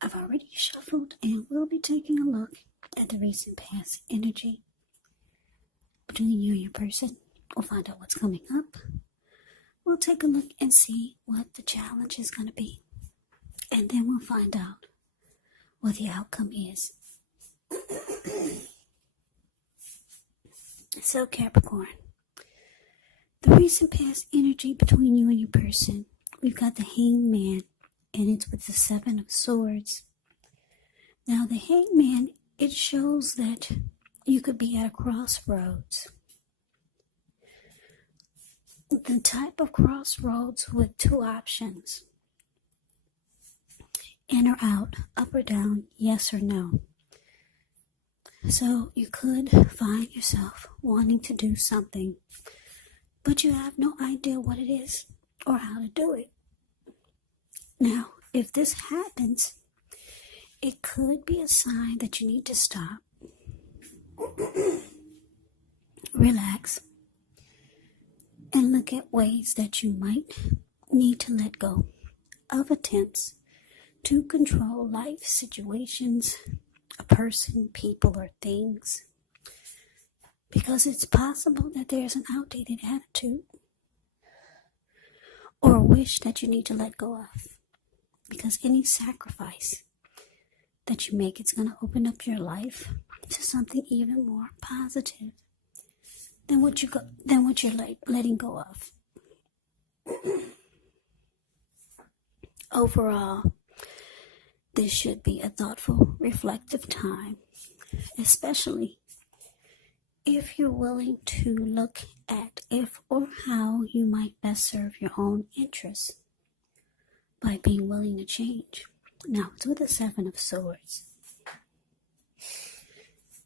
I've already shuffled and we'll be taking a look at the recent past energy between you and your person. We'll find out what's coming up. We'll take a look and see what the challenge is going to be. And then we'll find out what the outcome is. So Capricorn, the recent past energy between you and your person, we've got the Hangman, and it's with the Seven of Swords. Now the Hangman, it shows that you could be at a crossroads. The type of crossroads with two options. In or out, up or down, yes or no. So you could find yourself wanting to do something, but you have no idea what it is or how to do it. Now, if this happens, it could be a sign that you need to stop, relax, and look at ways that you might need to let go of attempts to control life situations, a person, people, or things. Because it's possible that there's an outdated attitude or a wish that you need to let go of. Because any sacrifice that you make, it's going to open up your life to something even more positive than what you're letting go of. Overall, this should be a thoughtful, reflective time, especially if you're willing to look at if or how you might best serve your own interests by being willing to change. Now, it's with the Seven of Swords.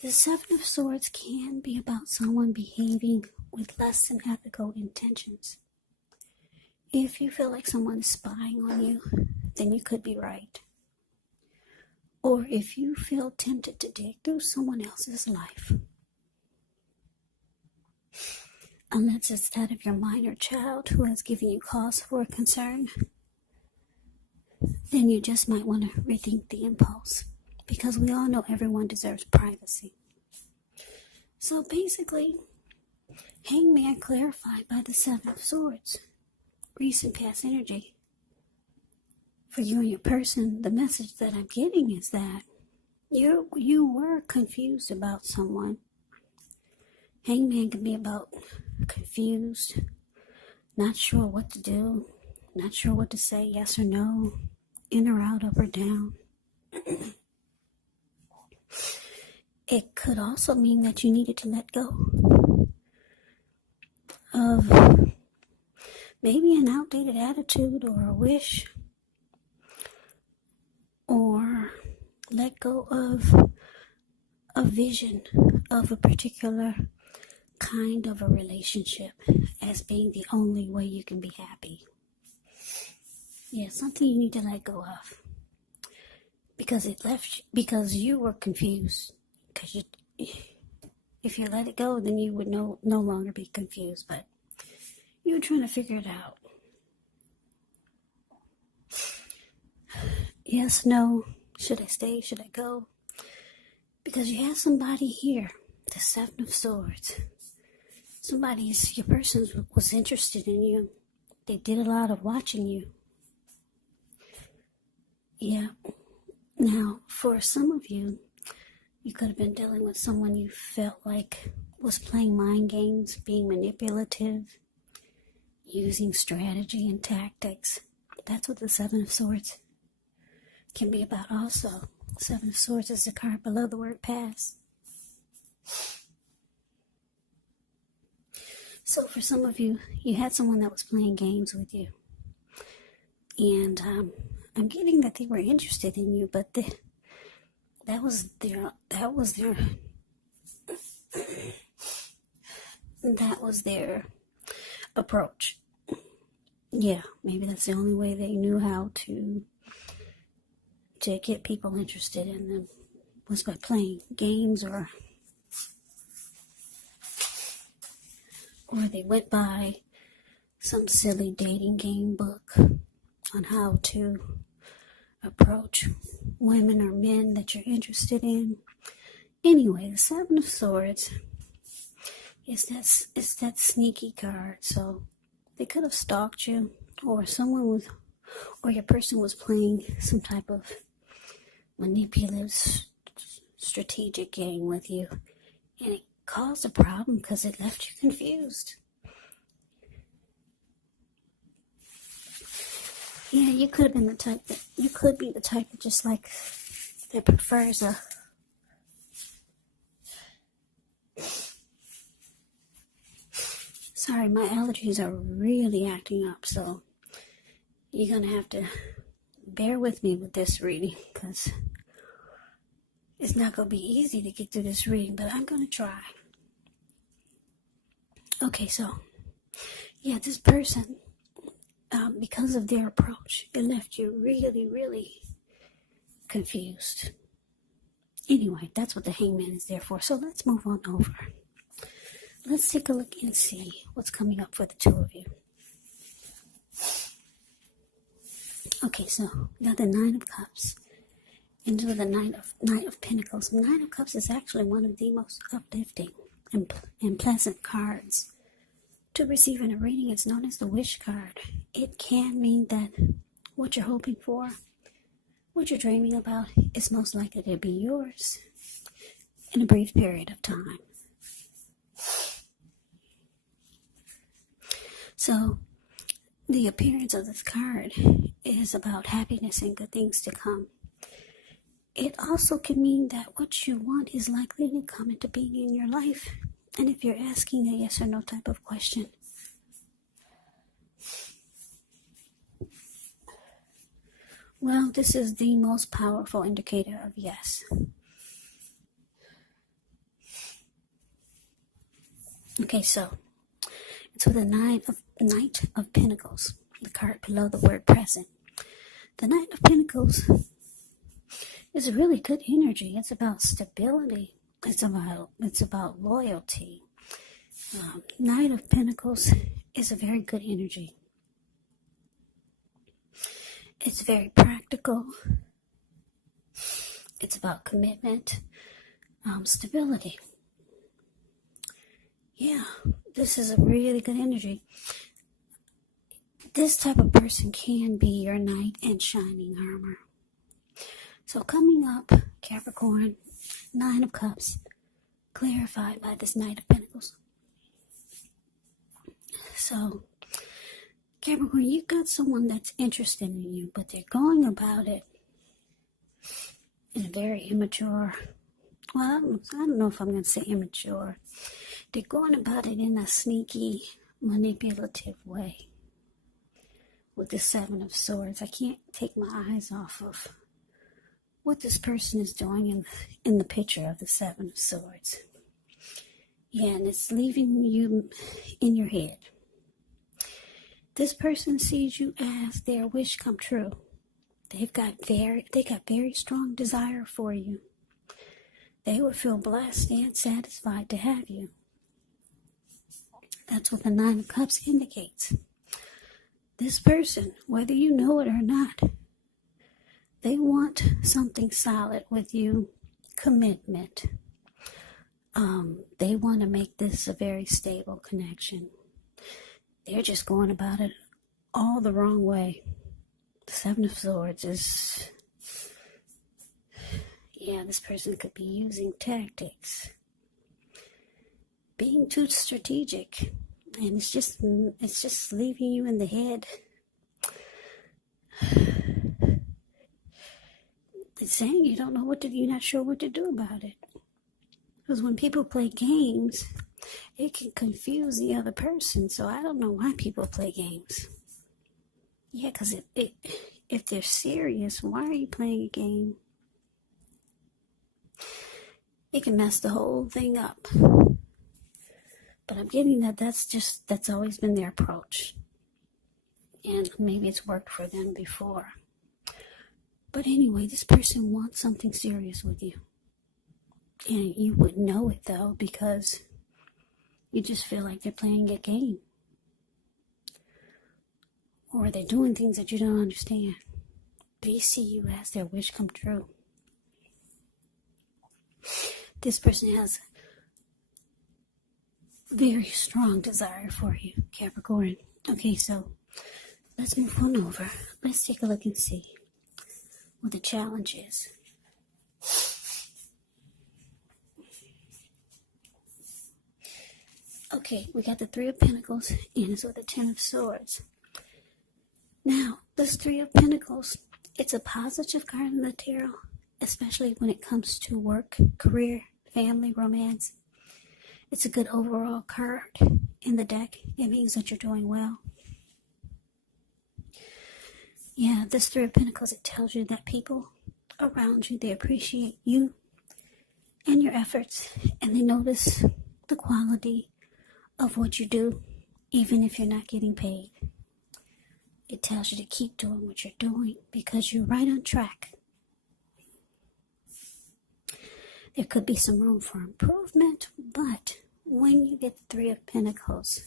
The Seven of Swords can be about someone behaving with less than ethical intentions. If you feel like someone is spying on you, then you could be right. Or if you feel tempted to dig through someone else's life, unless it's that of your minor child who has given you cause for concern, then you just might want to rethink the impulse, because we all know everyone deserves privacy. So basically, Hangman clarified by the Seven of Swords, recent past energy. For you and your person, the message that I'm getting is that you were confused about someone. Hangman can be about confused, not sure what to do, not sure what to say, yes or no, in or out, up or down. It could also mean that you needed to let go of maybe an outdated attitude or a wish, or let go of a vision of a particular kind of a relationship as being the only way you can be happy. Yeah, something you need to let go of. Because you were confused. Because if you let it go, then you would no longer be confused. But you were trying to figure it out. Yes, no, should I stay, should I go? Because you have somebody here, the Seven of Swords. Your person was interested in you. They did a lot of watching you. Yeah. Now, for some of you, you could have been dealing with someone you felt like was playing mind games, being manipulative, using strategy and tactics. That's what the Seven of Swords can be about also. Seven of Swords is the card below the word pass. So for some of you, you had someone that was playing games with you. And I'm getting that they were interested in you, but that was their approach. Yeah, maybe that's the only way they knew how to get people interested in them, was by playing games, or they went by some silly dating game book on how to approach women or men that you're interested in. Anyway, the Seven of Swords is that sneaky card. So they could have stalked you, or your person was playing some type of manipulative, strategic game with you, and it caused a problem because it left you confused. Yeah, you could have been the type that just like that prefers a sorry, my allergies are really acting up, so you're gonna have to bear with me with this reading because it's not gonna be easy to get through this reading, but I'm gonna try. Okay, so yeah, this person, because of their approach, it left you really, really confused. Anyway, that's what the Hangman is there for. So let's move on over. Let's take a look and see what's coming up for the two of you. Okay, so we got the Nine of Cups into the Knight of Pentacles. The Nine of Cups is actually one of the most uplifting and pleasant cards to receive in a reading. It's known as the Wish card. It can mean that what you're hoping for, what you're dreaming about, is most likely to be yours in a brief period of time. So, the appearance of this card is about happiness and good things to come. It also can mean that what you want is likely to come into being in your life. And if you're asking a yes or no type of question, well, this is the most powerful indicator of yes. Okay, so it's with the Knight of Pentacles, the card below the word present. The Knight of Pentacles is a really good energy. It's about stability. It's about loyalty. Knight of Pentacles is a very good energy. It's very practical. It's about commitment, stability. Yeah, this is a really good energy. This type of person can be your knight in shining armor. So coming up, Capricorn, Nine of Cups, clarified by this Knight of Pentacles. So, Capricorn, you've got someone that's interested in you, but they're going about it in a very immature, well, I don't know if I'm going to say immature. They're going about it in a sneaky, manipulative way. With the Seven of Swords, I can't take my eyes off of what this person is doing in the picture of the Seven of Swords. Yeah, and it's leaving you in your head. This person sees you as their wish come true. They got very strong desire for you. They would feel blessed and satisfied to have you. That's what the Nine of Cups indicates. This person, whether you know it or not, they want something solid with you, commitment. They want to make this a very stable connection. They're just going about it all the wrong way. The Seven of Swords is, yeah, this person could be using tactics, being too strategic, and it's just leaving you in the head. It's saying you don't know you're not sure what to do about it. Because when people play games, it can confuse the other person. So I don't know why people play games. Yeah, because if they're serious, why are you playing a game? It can mess the whole thing up. But I'm getting that's always been their approach. And maybe it's worked for them before. But anyway, this person wants something serious with you. And you wouldn't know it, though, because you just feel like they're playing a game. Or they're doing things that you don't understand. They see you as their wish come true. This person has a very strong desire for you, Capricorn. Okay, so let's move on over. Let's take a look and see what the challenge is. Okay, we got the Three of Pentacles, and it's with the Ten of Swords. Now, this Three of Pentacles, it's a positive card in the tarot, especially when it comes to work, career, family, romance. It's a good overall card in the deck. It means that you're doing well. Yeah, this Three of Pentacles, it tells you that people around you, they appreciate you and your efforts, and they notice the quality of what you do, even if you're not getting paid. It tells you to keep doing what you're doing because you're right on track. There could be some room for improvement, but when you get the Three of Pentacles,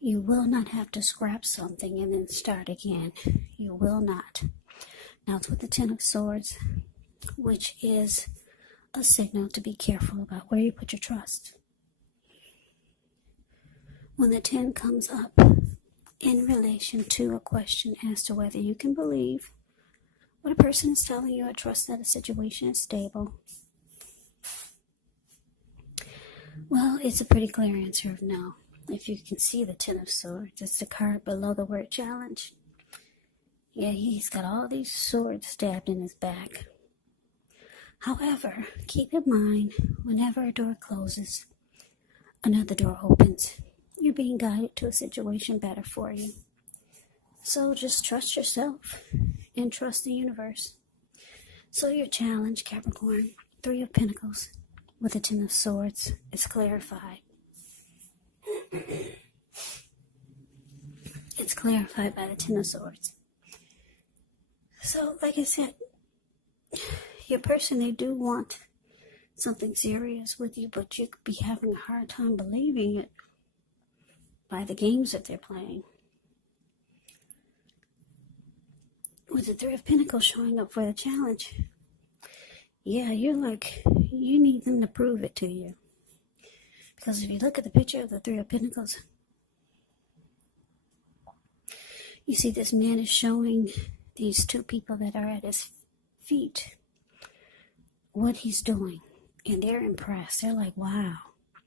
you will not have to scrap something and then start again. You will not. Now it's with the Ten of Swords, which is a signal to be careful about where you put your trust. When the 10 comes up in relation to a question as to whether you can believe what a person is telling you or trust that a situation is stable, well, it's a pretty clear answer of no. If you can see the Ten of Swords, it's the card below the word challenge. Yeah, he's got all these swords stabbed in his back. However, keep in mind, whenever a door closes, another door opens. You're being guided to a situation better for you. So just trust yourself and trust the universe. So your challenge, Capricorn, Three of Pentacles with the Ten of Swords is clarified. It's clarified by the Ten of Swords. So, like I said, your person, they do want something serious with you, but you could be having a hard time believing it by the games that they're playing. With the Three of Pentacles showing up for the challenge, yeah, you're like, you need them to prove it to you. Because if you look at the picture of the Three of Pentacles, you see this man is showing these two people that are at his feet what he's doing. And they're impressed. They're like, wow.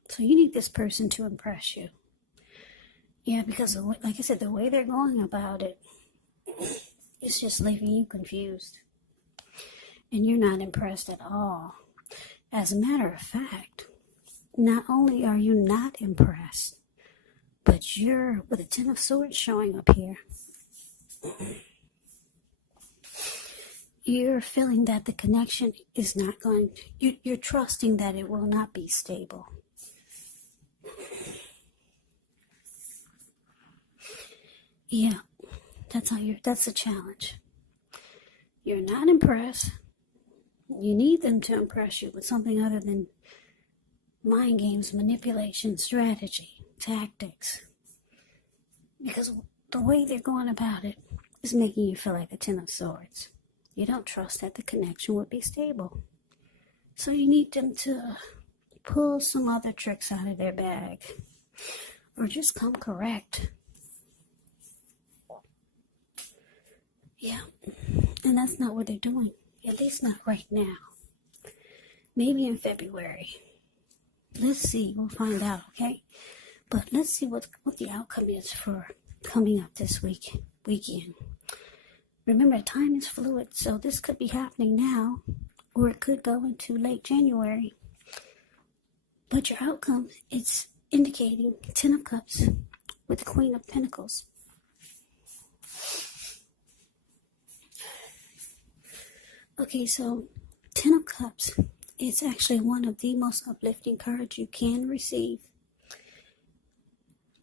So you need this person to impress you. Yeah, because like I said, the way they're going about it, it's just leaving you confused. And you're not impressed at all. As a matter of fact, not only are you not impressed, but you're, with a Ten of Swords showing up here, you're feeling that the connection is not going, you're trusting that it will not be stable. Yeah, that's the challenge. You're not impressed. You need them to impress you with something other than mind games, manipulation, strategy, tactics. Because the way they're going about it is making you feel like the Ten of Swords. You don't trust that the connection would be stable. So you need them to pull some other tricks out of their bag. Or just come correct. Yeah. And that's not what they're doing. At least not right now. Maybe in February. Let's see. We'll find out, okay? But let's see what the outcome is for coming up this weekend. Remember, time is fluid, so this could be happening now, or it could go into late January. But your outcome, it's indicating Ten of Cups with the Queen of Pentacles. Okay, so Ten of Cups is actually one of the most uplifting cards you can receive.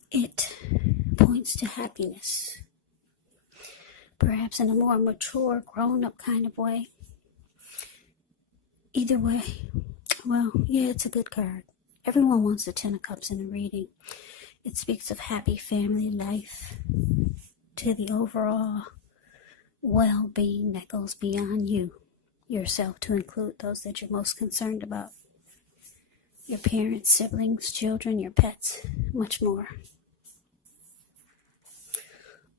It points to happiness, perhaps in a more mature, grown-up kind of way. Either way, well, yeah, it's a good card. Everyone wants the Ten of Cups in a reading. It speaks of happy family life, to the overall well-being that goes beyond yourself, to include those that you're most concerned about. Your parents, siblings, children, your pets, much more.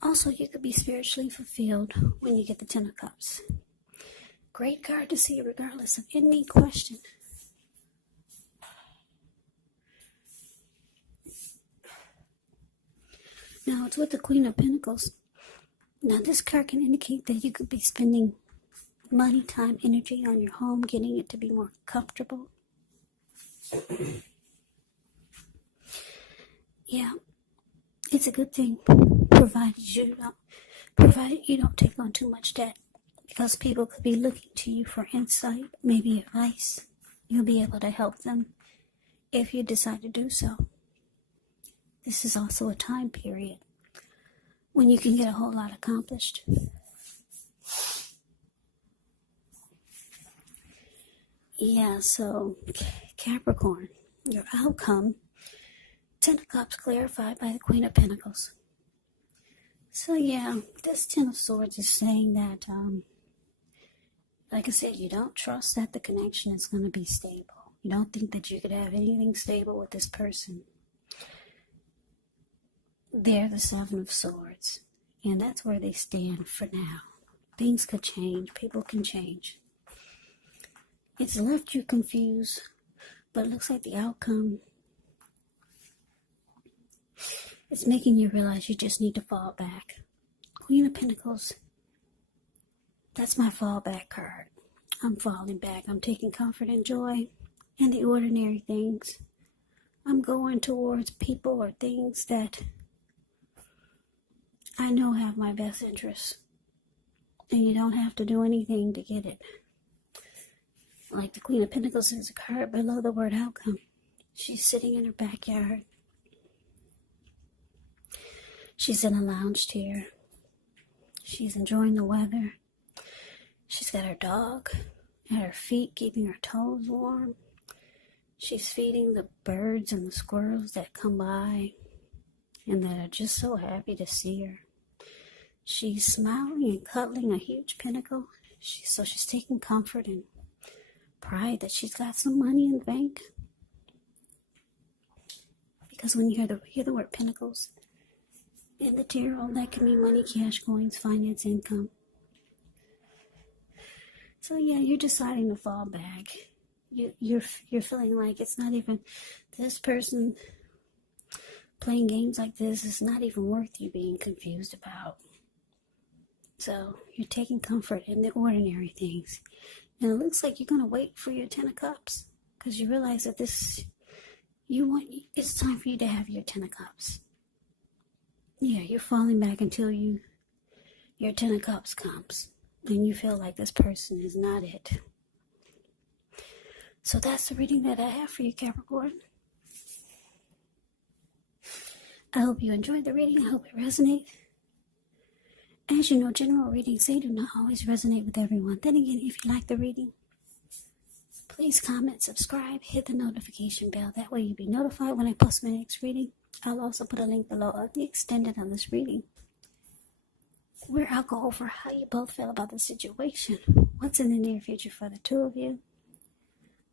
Also, you could be spiritually fulfilled when you get the Ten of Cups. Great card to see regardless of any question. Now, it's with the Queen of Pentacles. Now, this card can indicate that you could be spending money, time, energy on your home, getting it to be more comfortable. Yeah, it's a good thing, provided you don't take on too much debt, because people could be looking to you for insight, maybe advice. You'll be able to help them if you decide to do so. This is also a time period when you can get a whole lot accomplished. Yeah, so Capricorn, your outcome, Ten of Cups clarified by the Queen of Pentacles. So yeah, this Ten of Swords is saying that, like I said, you don't trust that the connection is going to be stable. You don't think that you could have anything stable with this person. They're the Seven of Swords, and that's where they stand for now. Things could change. People can change. It's left you confused, but it looks like the outcome is making you realize you just need to fall back. Queen of Pentacles, that's my fallback card. I'm falling back. I'm taking comfort and joy in the ordinary things. I'm going towards people or things that I know have my best interests. And you don't have to do anything to get it. Like the Queen of Pentacles is a card below the word outcome. She's sitting in her backyard. She's in a lounge chair. She's enjoying the weather. She's got her dog at her feet, keeping her toes warm. She's feeding the birds and the squirrels that come by and that are just so happy to see her. She's smiling and cuddling a huge pinnacle. So she's taking comfort and pride that she's got some money in the bank. Because when you hear the word pentacles in the tarot, that can mean money, cash, coins, finance, income. So yeah, you're deciding to fall back. You're feeling like it's not even, this person playing games like this is not even worth you being confused about. So you're taking comfort in the ordinary things. And it looks like you're going to wait for your Ten of Cups, because you realize that it's time for you to have your Ten of Cups. Yeah, you're falling back until your Ten of Cups comes. And you feel like this person is not it. So that's the reading that I have for you, Capricorn. I hope you enjoyed the reading. I hope it resonated. As you know, general readings, they do not always resonate with everyone. Then again, if you like the reading, please comment, subscribe, hit the notification bell. That way you'll be notified when I post my next reading. I'll also put a link below of the extended on this reading, where I'll go over how you both feel about the situation, what's in the near future for the two of you,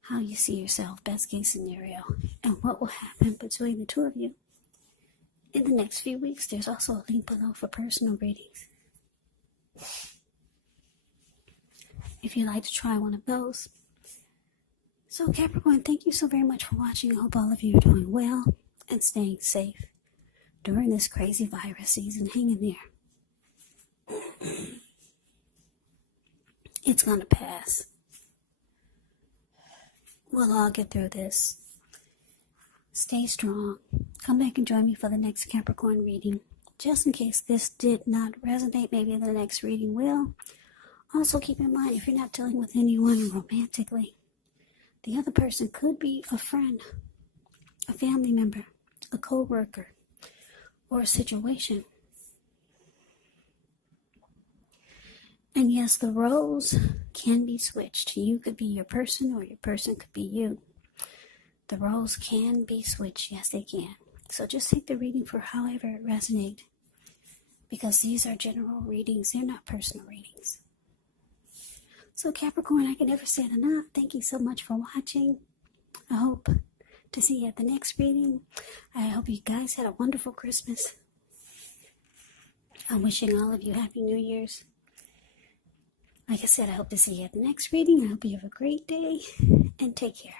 how you see yourself, best case scenario, and what will happen between the two of you in the next few weeks. There's also a link below for personal readings, if you'd like to try one of those. So Capricorn, thank you so very much for watching. I hope all of you are doing well and staying safe during this crazy virus season. Hang in there. It's going to pass. We'll all get through this. Stay strong. Come back and join me for the next Capricorn reading. Just in case this did not resonate, maybe the next reading will. Also keep in mind, if you're not dealing with anyone romantically, the other person could be a friend, a family member, a co-worker, or a situation. And yes, the roles can be switched. You could be your person, or your person could be you. The roles can be switched. Yes, they can. So just take the reading for however it resonates because these are general readings. They're not personal readings. So Capricorn, I can never say it enough. Thank you so much for watching. I hope to see you at the next reading. I hope you guys had a wonderful Christmas. I'm wishing all of you Happy New Year's. Like I said, I hope to see you at the next reading. I hope you have a great day and take care.